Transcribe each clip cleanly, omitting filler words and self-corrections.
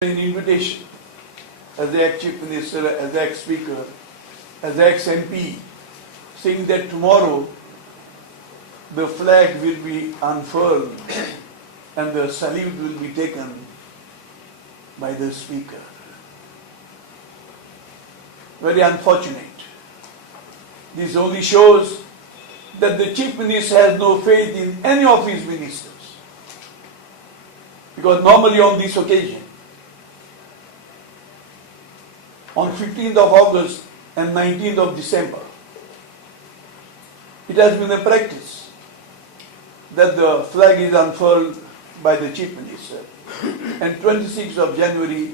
An invitation as the ex-chief minister, as the ex-speaker, as the ex-MP, saying that tomorrow the flag will be unfurled and the salute will be taken by the speaker. Very unfortunate. This only shows that the chief minister has no faith in any of his ministers. Because normally on this occasion, on 15th of August and 19th of December, it has been a practice that the flag is unfurled by the chief minister and 26th of January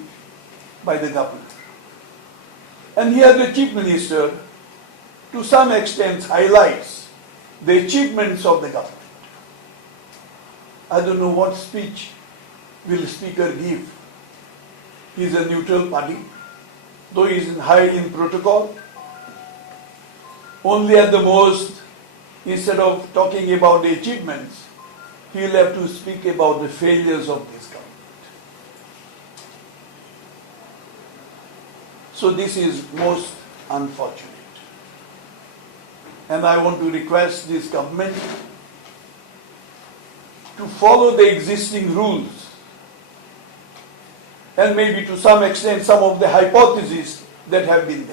by the governor. And here the chief minister to some extent highlights the achievements of the government. I don't know what speech will the speaker give. He is a neutral party, though he is high in protocol. Only at the most, instead of talking about the achievements, he will have to speak about the failures of this government. So this is most unfortunate. And I want to request this government to follow the existing rules and maybe to some extent some of the hypotheses that have been there.